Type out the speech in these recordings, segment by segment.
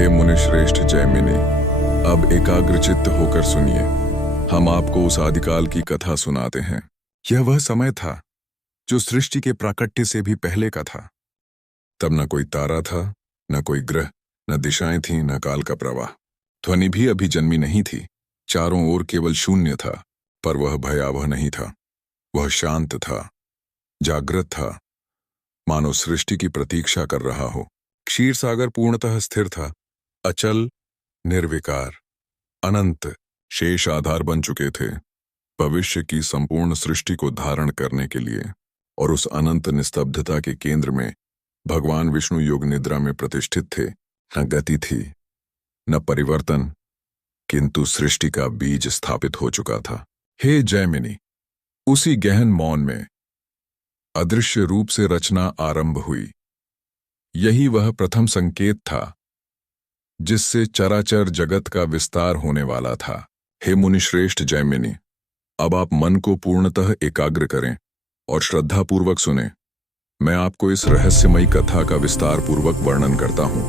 हे मुनिश्रेष्ठ जैमिनी, अब एकाग्रचित्त होकर सुनिए। हम आपको उस आदिकाल की कथा सुनाते हैं। यह वह समय था जो सृष्टि के प्राकट्य से भी पहले का था। तब न कोई तारा था, न कोई ग्रह, न दिशाएं थीं, न काल का प्रवाह। ध्वनि भी अभी जन्मी नहीं थी। चारों ओर केवल शून्य था। पर वह भयावह नहीं था। वह शांत था, जागृत था, मानो सृष्टि की प्रतीक्षा कर रहा हो। क्षीर सागर पूर्णतः स्थिर था, अचल, निर्विकार, अनंत। शेष आधार बन चुके थे भविष्य की संपूर्ण सृष्टि को धारण करने के लिए। और उस अनंत निस्तब्धता के केंद्र में भगवान विष्णु योग निद्रा में प्रतिष्ठित थे। न गति थी, न परिवर्तन, किंतु सृष्टि का बीज स्थापित हो चुका था। हे जैमिनी, उसी गहन मौन में अदृश्य रूप से रचना आरंभ हुई। यही वह प्रथम संकेत था जिससे चराचर जगत का विस्तार होने वाला था। हे मुनिश्रेष्ठ जैमिनी, अब आप मन को पूर्णतः एकाग्र करें और श्रद्धापूर्वक सुने। मैं आपको इस रहस्यमयी कथा का विस्तार पूर्वक वर्णन करता हूं।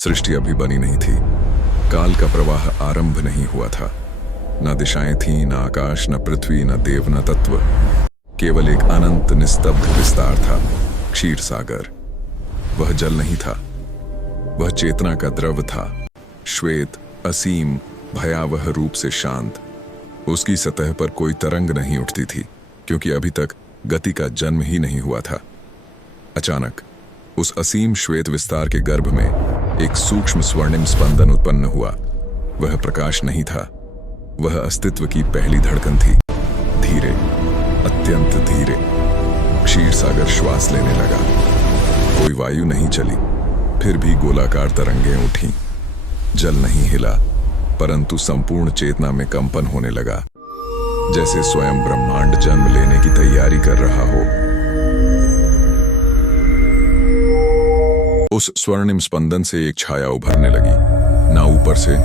सृष्टि अभी बनी नहीं थी। काल का प्रवाह आरंभ नहीं हुआ था। न दिशाएं थीं, न आकाश, न पृथ्वी, न देव, न तत्व। केवल एक अनंत निस्तब्ध विस्तार था। क्षीर सागर। वह जल नहीं था, वह चेतना का द्रव था। श्वेत, असीम, भयावह रूप से शांत। उसकी सतह पर कोई तरंग नहीं उठती थी, क्योंकि अभी तक गति का जन्म ही नहीं हुआ था। अचानक उस असीम श्वेत विस्तार के गर्भ में एक सूक्ष्म स्वर्णिम स्पंदन उत्पन्न हुआ। वह प्रकाश नहीं था, वह अस्तित्व की पहली धड़कन थी। धीरे, अत्यंत धीरे क्षीर सागर श्वास लेने लगा। कोई वायु नहीं चली, फिर भी गोलाकार तरंगें उठीं। जल नहीं हिला, परंतु संपूर्ण चेतना में कंपन होने लगा, जैसे स्वयं ब्रह्मांड जन्म लेने की तैयारी कर रहा हो। उस स्वर्णिम स्पंदन से एक छाया उभरने लगी, ना ऊपर से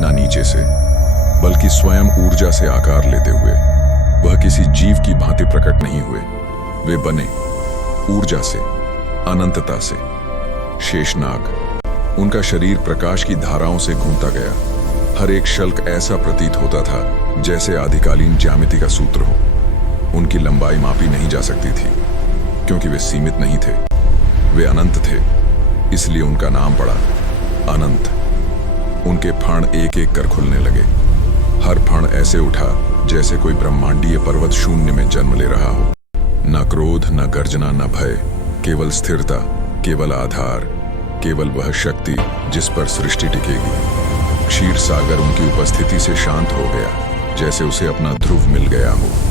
ना नीचे से, बल्कि स्वयं ऊर्जा से आकार लेते हुए। वह किसी जीव की भांति प्रकट नहीं हुए। वे बने ऊर्जा से, अनंतता से। शेषनाग। उनका शरीर प्रकाश की धाराओं से घूमता गया। हर एक शल्क ऐसा प्रतीत होता था जैसे आदिकालीन ज्यामिति का सूत्र हो। उनकी लंबाई मापी नहीं जा सकती थी, क्योंकि वे सीमित नहीं थे। वे अनंत थे, इसलिए उनका नाम पड़ा अनंत। उनके फण एक एक कर खुलने लगे। हर फण ऐसे उठा जैसे कोई ब्रह्मांडीय पर्वत शून्य में जन्म ले रहा हो। न क्रोध, न गर्जना, न भय, केवल स्थिरता, केवल आधार, केवल वह शक्ति जिस पर सृष्टि टिकेगी। क्षीर सागर उनकी उपस्थिति से शांत हो गया, जैसे उसे अपना ध्रुव मिल गया हो।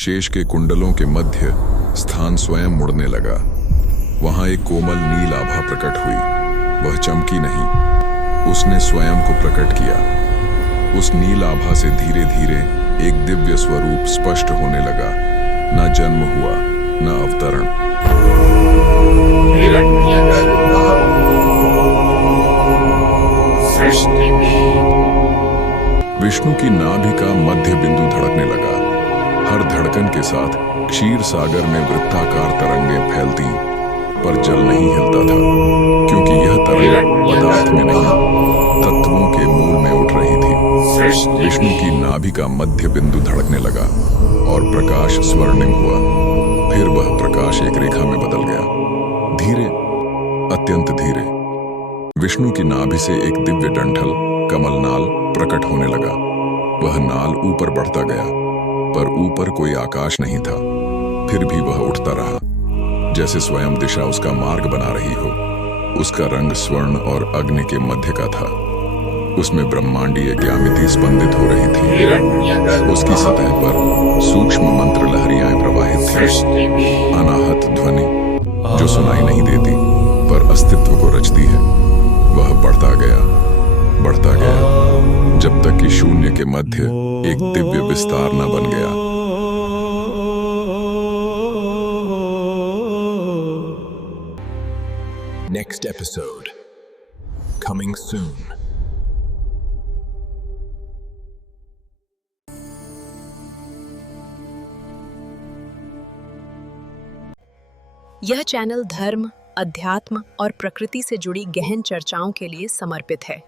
शेष के कुंडलों के मध्य स्थान स्वयं मुड़ने लगा। वहां एक कोमल नील आभा प्रकट हुई। वह चमकी नहीं, उसने स्वयं को प्रकट किया। उस नील आभा से धीरे धीरे एक दिव्य स्वरूप स्पष्ट होने लगा। न जन्म हुआ, न अवतरण। विष्णु की नाभि का मध्य बिंदु धड़कने लगा। हर धड़कन के साथ क्षीर सागर में वृत्ताकार तरंगें फैलती, पर जल नहीं हिलता था, क्योंकि यह तरंग पदार्थ में नहीं, तत्वों के मूल में उठ रही थी। विष्णु की नाभि का मध्य बिंदु धड़कने लगा और प्रकाश स्वर्णिम हुआ। फिर वह प्रकाश एक रेखा में बदल गया, धीरे, अत्यंत धीरे। विष्णु की नाभि से एक दिव्य डंठल, कमल नाल प्रकट होने लगा। वह नाल ऊपर बढ़ता गया, पर ऊपर कोई आकाश नहीं था। फिर भी वह उठता रहा, जैसे स्वयं दिशा उसका मार्ग बना रही हो। उसका रंग स्वर्ण और अग्नि के मध्य का था। उसमें ब्रह्मांडीय ज्यामिति स्पंदित हो रही थी। उसकी सतह पर सूक्ष्म मंत्र लहरियां प्रवाहित अनाहत ध्वनि जो सुनाई नहीं देती पर अस्तित्व को रचती है, वह बढ़ता गया जब तक कि शून्य के मध्य एक दिव्य विस्तार न बन गया। Next episode coming soon. यह चैनल धर्म, अध्यात्म और प्रकृति से जुड़ी गहन चर्चाओं के लिए समर्पित है।